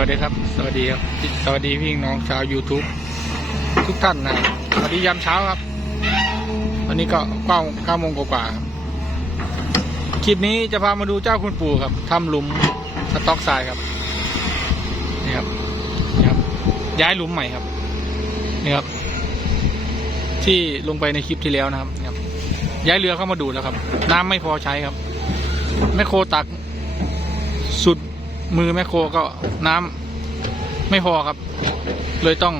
วัสดีครับ สวัสดีครับ สวัสดีพี่น้องชาว YouTube ทุกท่านนะสวัสดียามเช้าครับ วันนี้ก็เก้าเก้าโมงกว่าครับคลิปนี้จะพามาดูเจ้าคุณปู่ครับทำหลุมสต็อกทรายครับนี่ครับนี่ครับ ย้ายหลุมใหม่ครับนี่ครับ ที่ลงไปในคลิปที่แล้วนะครับนี่ครับย้ายเรือเข้ามาดูแล้วครับ น้ำไม่พอใช้ครับแมคโครตักสุด มือแมคโครก็น้ำไม่พอครับ เลยต้อง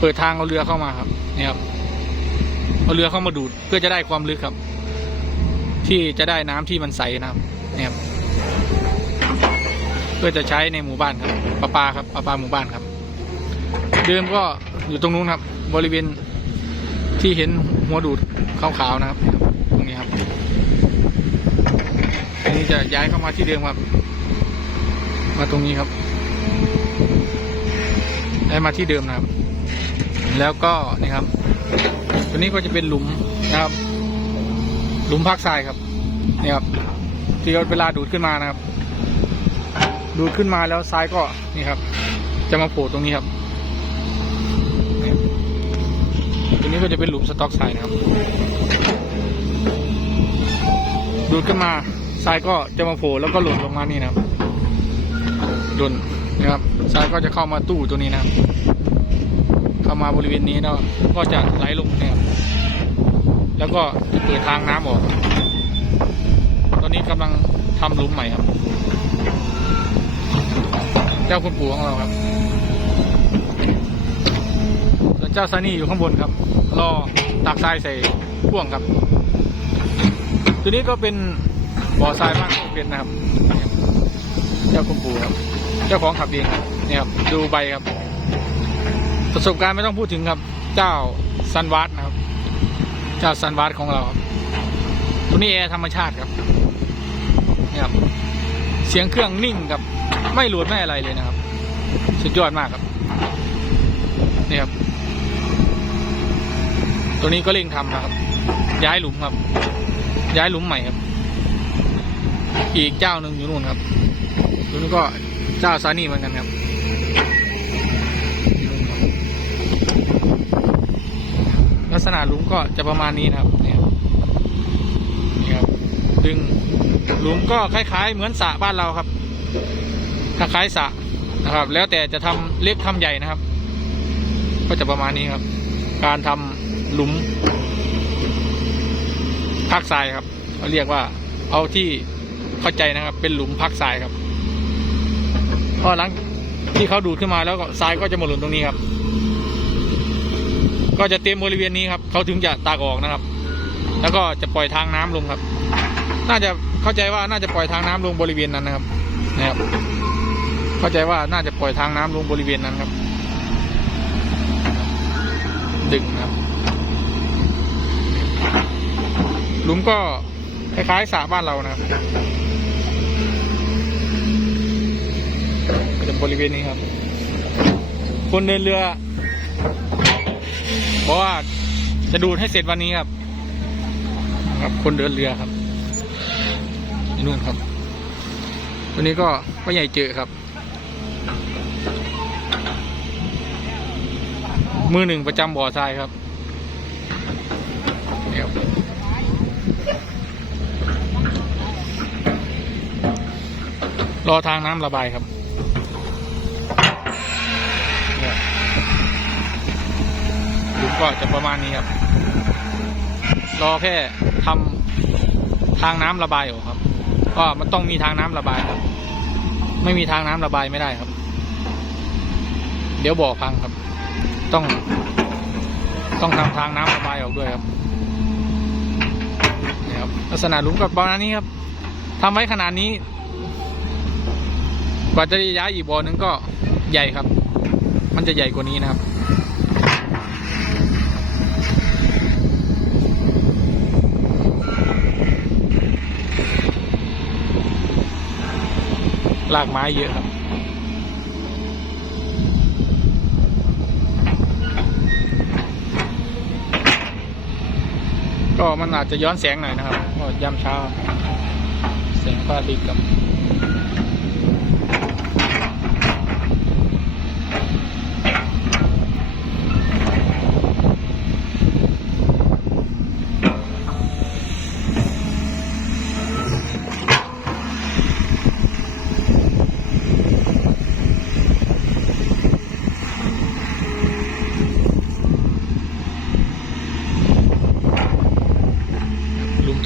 เปิดทางเอาเรือเข้ามาครับนี่ครับเอาเรือเข้ามาดูดเพื่อจะได้ความลึกครับ ที่จะได้น้ำที่มันใสนะครับนี่ครับเพื่อจะใช้ในหมู่บ้านครับประปลาครับประปลาหมู่บ้านครับ เดิมก็อยู่ตรงนู้นครับ บริเวณที่เห็นหัวดูดขาวๆนะครับ ตรงนี้ครับอันนี้จะย้ายเข้ามาที่เดิมครับ มาตรงนี้ครับได้มาที่เดิมนะครับ แล้วก็นี่ครับ ตัวนี้ก็จะเป็นหลุมนะครับ หลุมพักทรายครับนี่ครับ ที่เวลาดูดขึ้นมานะครับ ดูดขึ้นมาแล้วทรายก็นี่ครับ จะมาโผล่ตรงนี้ครับตรงนี้ก็จะเป็นหลุมสต็อกทรายนะครับ ดูดขึ้นมาทรายก็จะมาโผล่แล้วก็หล่นลงมานี่นะครับ หล่นนะครับทรายก็จะเข้ามาตู้ตัวนี้นะเข้ามาบริเวณนี้แล้วก็จะไหลลงนะครับแล้วก็เปิดทางน้ำออก ตอนนี้กำลังทำหลุมใหม่ครับ เจ้าคุณปู่ของเราครับแล้วเจ้าซานี่อยู่ข้างบนครับ รอตักทรายใส่พ่วงครับ ตัวนี้ก็เป็นบ่อทรายบ้านโคกเพชรนะครับ เจ้าคุณปู่ครับ เจ้าของขับเองเนี่ยครับดูใบครับ ประสบการณ์ไม่ต้องพูดถึงครับ เจ้าซันวัตนะครับ เจ้าซันวัตของเราครับตัวนี้แอร์ธรรมชาติครับเนี่ยครับ เสียงเครื่องนิ่งครับ ไม่หลุดไม่อะไรเลยนะครับ สุดยอดมากครับนี่ครับ ตัวนี้ก็เร่งทำนะครับ ย้ายหลุมครับ ย้ายหลุมใหม่ครับ อีกเจ้าหนึ่งอยู่นู่นครับตัวนี้ก็ เจ้าซานี่เหมือนกันครับลักษณะหลุมก็จะประมาณนี้นะครับเนี่ยครับนี่ครับดึงหลุมก็คล้าย ๆ เหมือนสระบ้านเราครับคล้ายๆสระนะครับ แล้วแต่จะทำเล็กทำใหญ่นะครับ ก็จะประมาณนี้ครับ การทำหลุมพักทรายครับเขาเรียกว่าเอาที่เข้าใจนะครับ เป็นหลุมพักทรายครับ พอหลังที่เขาดูดขึ้นมาแล้วก็ทรายก็จะมาหล่นตรงนี้ครับ ก็จะเต็มบริเวณนี้ครับเขาถึงจะตากออกนะครับ แล้วก็จะปล่อยทางน้ำลงครับ น่าจะเข้าใจว่าน่าจะปล่อยทางน้ำลงบริเวณนั้นนะครับ นะครับ เข้าใจว่าน่าจะปล่อยทางน้ำลงบริเวณนั้นครับ ดึงนะครับหลุมก็คล้ายๆสระบ้านเรานะครับ ก็จะ บริเวณนี้ครับ คนเดินเรือบอกว่าจะดูดให้เสร็จวันนี้ครับ ครับคนเดินเรือครับที่นู่นครับตัวนี้ก็พ่อใหญ่เจอครับ มือหนึ่งประจำบ่อทรายครับนี่ครับรอทางน้ำระบายครับเนี่ยหลุม ก็จะประมาณนี้ครับ รอแค่ทำทางน้ำระบายออกครับ ก็มันต้องมีทางน้ำระบายครับ ไม่มีทางน้ำระบายไม่ได้ครับ เดี๋ยวบ่อพังครับ ต้อง ต้องทำทางน้ำระบายออกด้วยครับนี่ครับลักษณะหลุมกับประมาณนี้ครับทำไว้ขนาดนี้กว่าจะย้ายอีกบ่อหนึงก็ใหญ่ครับ มันจะใหญ่กว่านี้นะครับ ลากไม้เยอะครับ ก็มันอาจจะย้อนแสงหน่อยนะครับก็ยามเช้า แสงพระอาทิตย์กับ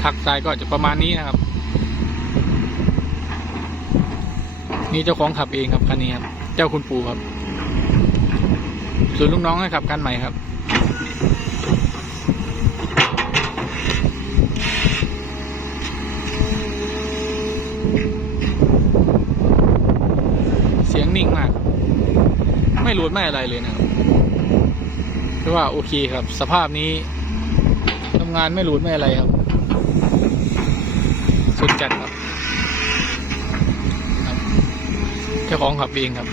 ทักทรายก็จะประมาณนี้นะครับ นี่เจ้าของขับเองครับคันนี้ครับเจ้าคุณปู่ครับ ส่วนลูกน้องให้ขับคันใหม่ครับเสียงนิ่งมาก ไม่หลุดไม่อะไรเลยนะครับเพราะว่าโอเคครับ สภาพนี้ทำงานไม่หลุดไม่อะไรครับ สุดจัดครับเจ้าของขับเองครับ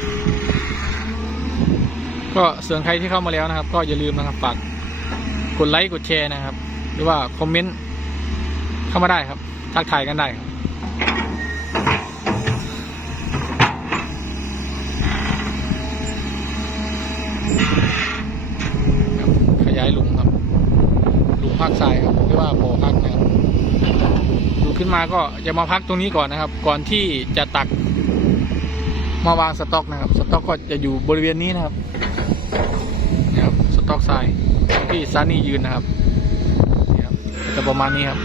ก็ส่วนใครที่เข้ามาแล้วนะครับ ก็อย่าลืมนะครับฝากกดไลค์กดแชร์นะครับ หรือว่าคอมเมนต์เข้ามาได้ครับทักทายกันได้ครับขยายหลุมครับหลุมพักทรายครับหรือว่าบ่อพักนะครับ ขึ้นมาก็จะมาพักตรงนี้ก่อนนะครับ ก่อนที่จะตักมาวางสต็อกนะครับ สต็อกก็จะอยู่บริเวณนี้นะครับนะครับสต็อกทรายที่ซานี่ยืนนะครับนะครับจะประมาณนี้ครับ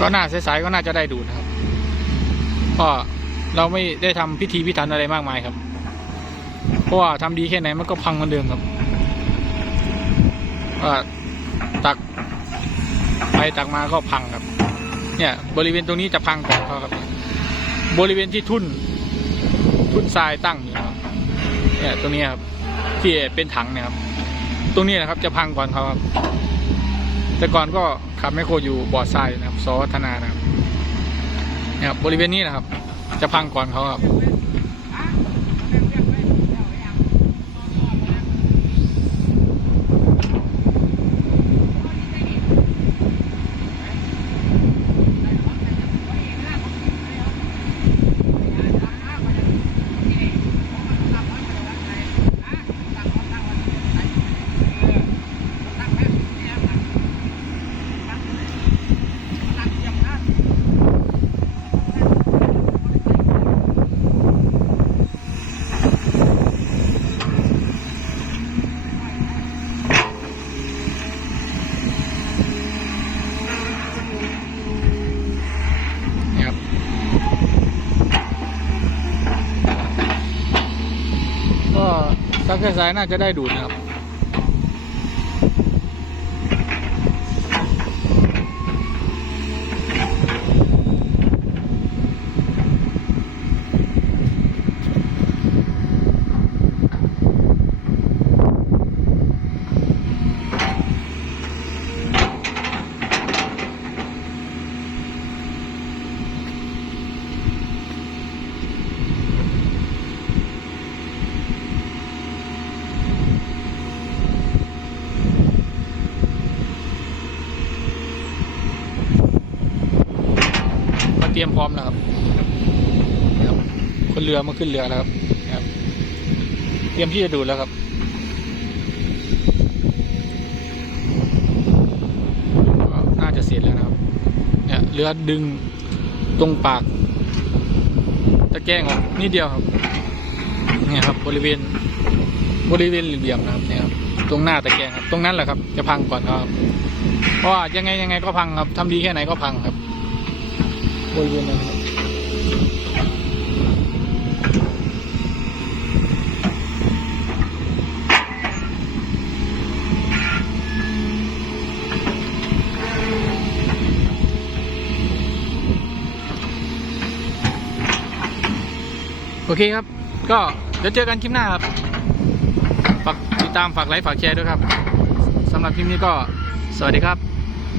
ก็น่าสายๆก็น่าจะได้ดูนะครับ ก็เราไม่ได้ทำพิธีพิถันอะไรมากมายครับ เพราะว่าทำดีแค่ไหนมันก็พังเหมือนเดิมครับว่าตักไปตักมาก็พังครับ เนี่ย บริเวณตรงนี้จะพังก่อนเขาครับ บริเวณที่ทุ่น ทุ่นทรายตั้งอยู่ครับเนี่ยตรงนี้ครับที่เป็นถังเนี่ยครับ ตรงนี้นะครับจะพังก่อนเขาครับ แต่ก่อนก็ขับแมคโครอยู่บ่อทรายนะครับสวัฒนานะครับเนี่ยครับบริเวณนี้นะครับ จะพังก่อนเขาครับ นี่ครับก็ ซักสายน่าจะได้ดูดนะครับ เตรียมพร้อมแล้วครับครับคนเรือมาขึ้นเรือแล้วครับครับ เตรียมที่จะดูดแล้วครับน่าจะเสร็จแล้วนะครับเนี่ยเรือดึงตรงปากตะแกรงออกนิดเดียวครับเนี่ยครับ บริเวณบริเวณเหลี่ยมนะครับเนี่ยครับตรงหน้าตะแกรงครับตรงนั้นแหละครับ จะพังก่อนครับ เพราะว่ายังไงยังไงก็พังครับทำดีแค่ไหนก็พังครับ บริเวณนั้นโอเคครับ ก็เดี๋ยวเจอกันคลิปหน้าครับ ฝากติดตาม ฝากไลค์ ฝากแชร์ด้วยครับ สำหรับคลิปนี้ก็สวัสดีครับ